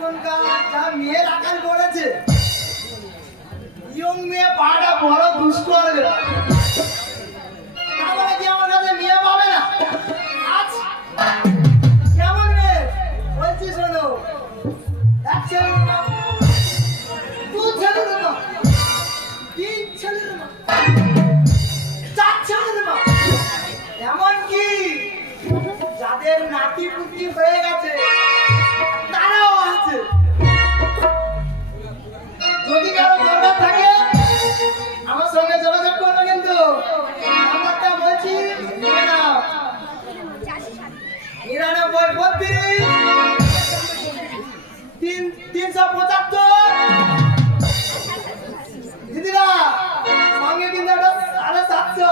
এখনকার যা মেয়ের আকাল করেছে, ইয়ং মেয়ে পাড়াটা বড় দুষ্ট হবে। তাহলে কি আমার কাছে মেয়ে পাবে না? আজ কেমন মেয়ে বলছি শোনো, এক ছেলের মা, দু ছেলের মা, তিন ছেলের মা, চার ছেলের মা, এমনকি যাদের নাতি পুতি হয়ে গেছে তারাও আছে। যদি কারো দরকার থাকে আমার সঙ্গে যোগাযোগ করবে, কিন্তু নাম্বারটা বলছি নিয়ে নাও, 9932 দিদিরা সঙ্গে কিন্তু একটা 750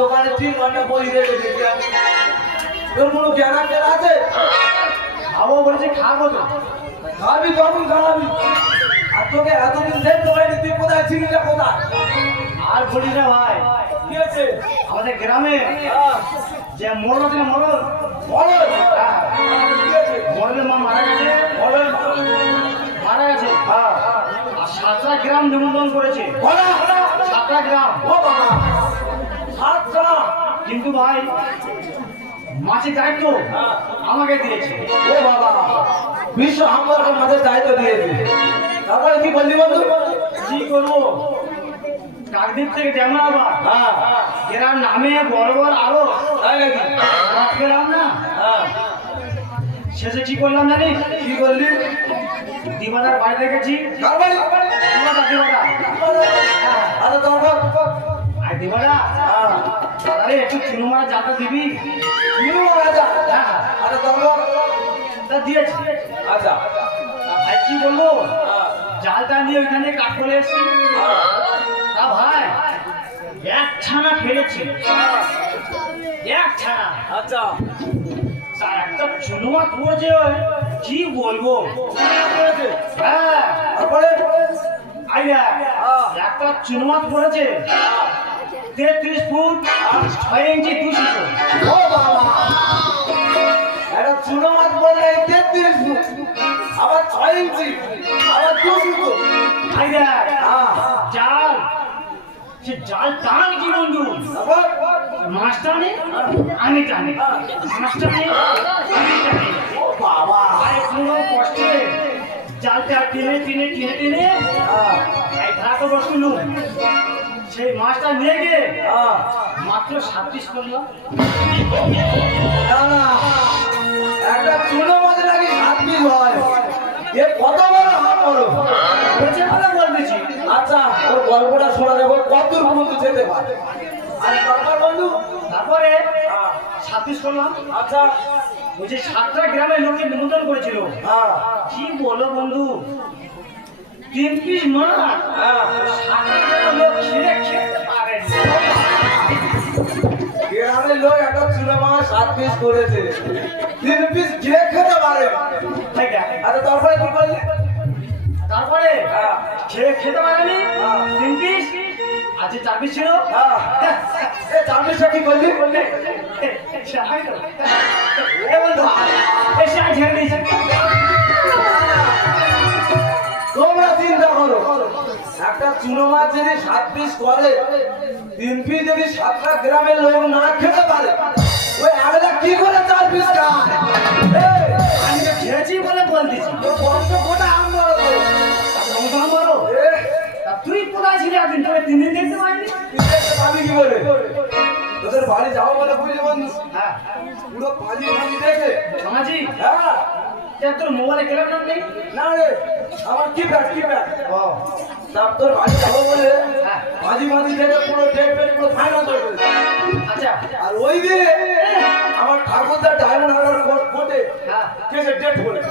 দোকানে 3 ঘন্টা বই রেখে তোর কোনো জ্ঞান আছে? খাবো বলেছি, খাবো তো খাবি, তখন খাওয়াবি। আর তোকে এতদিন দেখতে পাইনি, তুই কোথায় ছিলি না কোথায়? আর বলিস না ভাই, কি হয়েছে? আমাদের গ্রামে যে মরল আছে না, মরল মরলের মা মারা গেছে, মারা গেছে। আর 7টা গ্রাম নিমন্ত্রণ করেছে, 7টা গ্রাম। ও বাবা, 7টা! কিন্তু ভাই মাছের দায়িত্ব আমাকে দিয়েছে। ও বাবা, বিশ্ব আমাকে মাঝে দায়িত্ব দিয়েছে। তারপরে কি বললি বন্ধু? কি করবো, কাকদ্বীপ থেকে যেমন আবার এরা নামে বড় বড় আরো তাই নাকি? পেলাম না। শেষে কি করলাম জানিস? কি করলি? দিবাদার বাড়ি দেখেছি। কার বাড়ি? দিবাদা আরে দরকার আর দিবাদা আরে একটু চুনুমারা যাতা দিবি। রাজা। হ্যাঁ আরে দরকার তা দিয়েছি। আচ্ছা, ভাই কি বলবো, জালটা নিয়ে ওইখানে কাঠ করে এসছি। তা ভাই এক ছানা ফেলেছি, এক ছানা। আচ্ছা, তার একটা চুনুমা পড়েছে, কি বলবো। হ্যাঁ তারপরে আইয়া একটা চুনুমা পড়েছে 33 ফুট 6 ইঞ্চি 2 সুতো। ও বাবা, এটা চুনো মাছ বললে 33 ফুট, আবার 6 ইঞ্চি, আবার 2 সুতো। আইয়া জাল, সে জাল টান কি বন্ধু, তারপর মাছ টানে আমি টানি, মাছ টানে আমি টানি। ও বাবা, আরে কোনো কষ্টে জালটা টেনে টেনে টেনে টেনে এই ঘাটে বসলো, সেই মাছটা নিয়ে গিয়ে মাত্র 36 করলাম। না না, একটা চুনো মাছ নাকি 7 পিস হয়, এ কত বড় হাত বড় বলছে বলে বলতেছি। আচ্ছা, ওর গল্পটা শোনা যাবে, কত দূর পর্যন্ত যেতে পারে। আরে তারপর বন্ধু? তারপরে 36 করলাম। আচ্ছা, বলছে 7টা গ্রামের লোককে নিমন্ত্রণ করেছিল। কি বলো বন্ধু, 3 পিস মাছ 7টা গ্রামের লোক খেতে পারে। গ্রামের লোক একটা চুনো মাছ 7 পিস করেছে, 3 পিস খেতে পারে। আচ্ছা, তারপরে কি করলি? তারপরে খেতে পারেনি 3 পিস, আজকে 4 পিস ছিল। এ 4 পিসটা কি করলি? তোমরা চিন্তা করো, একটা চুনো মাছ যদি 7 পিস করে, 3 পিস যদি 7টা গ্রামের লোক না খেতে পারে, ওই আলাদা কি করে 4 পিস খায়? আমি তো খেয়েছি বলে বলতেছি। তো বন্ধ গোটা আম বড় তো। বলো বাড়ি যাবো বলে বুঝলি বন্ধু হ্যাঁ পুরো পাঁজি পাঁজি দেখে সমাজি হ্যাঁ তোর মোবাইলে খেলাম নেই না রে আমার কি ব্যাগ ও তার তোর বাড়ি যাবো বলে হ্যাঁ। পাঁজি পাঁজি দেখে পুরো ডেট পুরো ফাইনাল করে ফেলেছে। আচ্ছা আর ওই দিনে আমার ঠাকুরদার ডায়মন্ড হারবার কোর্টে হ্যাঁ কেসে ডেট বলেছে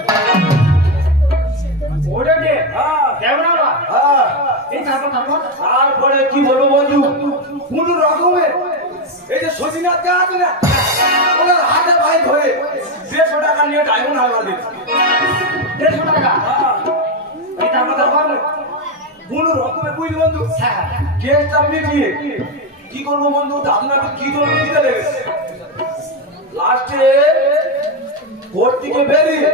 ওটা দে হ্যাঁ কেমন আবার হ্যাঁ এই তারপর তারপরে কি বলবো বন্ধু কোন রকমে এই যে সজিনাথ আছে না ওনার হাতে ভাই ধরে 150 টাকা নিয়ে ডায়মন্ড হারবার দিয়েছে 150 টাকা এই তারপর কোন রকমে বুঝলি বন্ধু হ্যাঁ কেসটা মিটিয়ে কি করবো বন্ধু দাদু নাকি কি তোর খিদে লেগেছে লাস্টে কোর্ট থেকে বেরিয়ে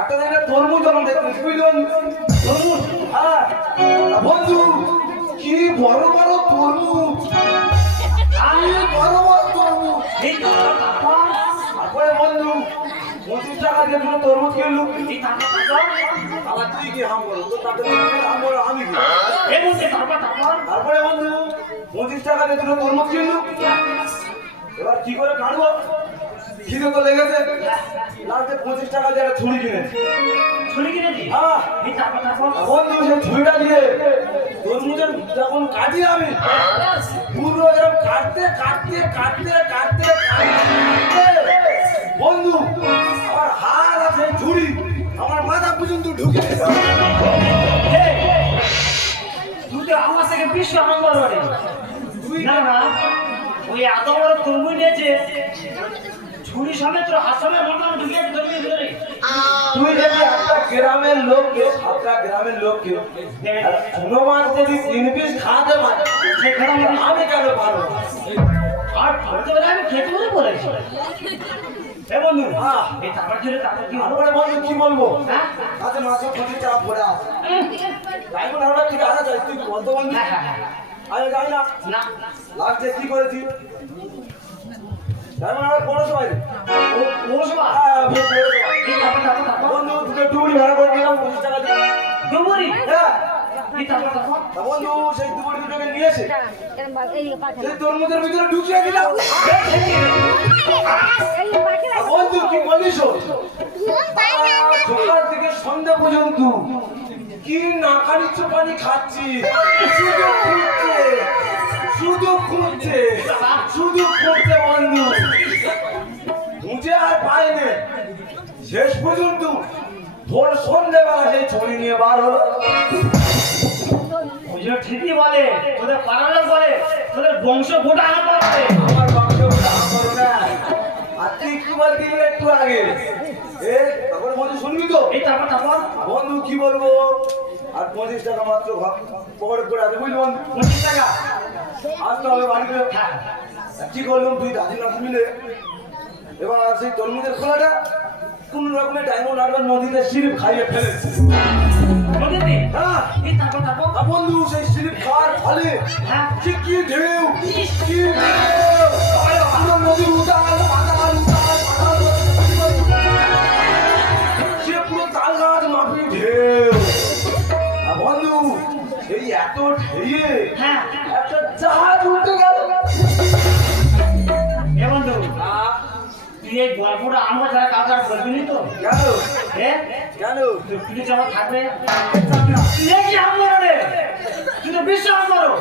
একটা জায়গায় তরমুজ যখন দেখতে বুঝলি বন্ধু তরমুজ হ্যাঁ বন্ধু কি বড় বড় তরমুজ আমি বড় বড় তরমুজ এই তারপর তারপরে বন্ধু 25 টাকা দিয়ে দুটো তরমুজ কিনলু এই তারপর আবার তুই কি হাম বলো তো তাতে হাম বলো আমি কি এই বলছে তারপর তারপরে বন্ধু 25 টাকা দিয়ে দুটো তরমুজ কিনলু এবার কি করে কাটবো খিদে তো লেগেছে লাস্টে 25 টাকা দিয়ে একটা ছুরি কিনেছি ছুরি কিনেছি হ্যাঁ এই তারপর বন্ধু সেই ছুরিটা দিয়ে তরমুজের যখন কাটি আমি পুরো এরকম কাটতে বন্ধু আমার হাত আছে ছুরি আমার মাথা পর্যন্ত ঢুকে গেছে। তুই তো আমার থেকে বিশ্ব নম্বর ওরে না না ওই এত বড় তরমুজ নিয়েছে ছুরি সমেত তোর হাত সমেত মনে ঢুকিয়ে ধরবি ধরে তুই যদি একটা গ্রামের লোককে 7টা গ্রামের লোককে হনুমান দেবী 3 পিস খাওয়াতে পারে সেখানে আমি কেন পারবো না? আর ধরতে পারে আমি খেতে বলে বলেছি এ বন্ধু এই তারপর কি তারপরে বন্ধু কি বলবো হ্যাঁ কাছে মাসে 25 টাকা পড়ে আছে ডায়মন্ড হারবার থেকে আসা যায় তুই বলতো বন্ধু হ্যাঁ হ্যাঁ আমি যাই না না লাস্টে কি করেছি ডায়মন্ড হারবার পৌরসভা ও পৌরসভা এই তারপর বন্ধু দুটো ডুবুরি ভাড়া করে দিলাম 25 টাকা দিয়ে ডুবুরি হ্যাঁ এই তারপর তা বন্ধু সেই ডুবুরি দুটোকে নিয়েছে সেই তরমুজের ভিতরে ঢুকিয়ে দিলাম আর বন্ধু কি বলিস সকাল থেকে সন্ধ্যা পর্যন্ত কি নাকানি চোপানি খাচ্ছি শুধু খুঁজছে বন্ধু খুঁজে আর পাইনি শেষ পর্যন্ত ভোর সন্ধ্যেবেলা সেই ছড়ি নিয়ে বার হলো ওই জন্য ঠিকই বলে তোদের পাড়ার বলে তোদের বংশ গোটা আনা পাবে আমার বাক্যটা আমার না আর তুই কি বললি একটু আগে তারপর বন্ধু শুনবি তো এই তারপর বন্ধু কি বলবো আর 25 টাকা মাত্র পকেট করে আছে বুঝলি বন্ধু 25 টাকা আসতে হবে বাড়িতে হ্যাঁ কি করলাম তুই দাদি নাতি মিলে এবার সেই তরমুজের খোলাটা কোন রকমের ডায়মন্ড হারবার নদীতে সিরিপ খাইয়ে ফেলেছে নদীতে হ্যাঁ এই তারপর আর বন্ধু সেই সিরিপ খাওয়ার ফলে হ্যাঁ কি ঢেউ কি ঢেউ পুরো নদী উতাল পাতাল সে পুরো তাল গাছ মাপি ঢেউ আর বন্ধু এই এত ঢেউয়ে হ্যাঁ একটা জাহাজ উল্টে গেল এ বন্ধু তুই এই গল্পটা আমরা যারা কাউকে বলবি নি তো কেন হ্যাঁ কেন তুই পুলিশ আমার থাকবে তুই কি আমার রে তুই তো বিশ্বাস করো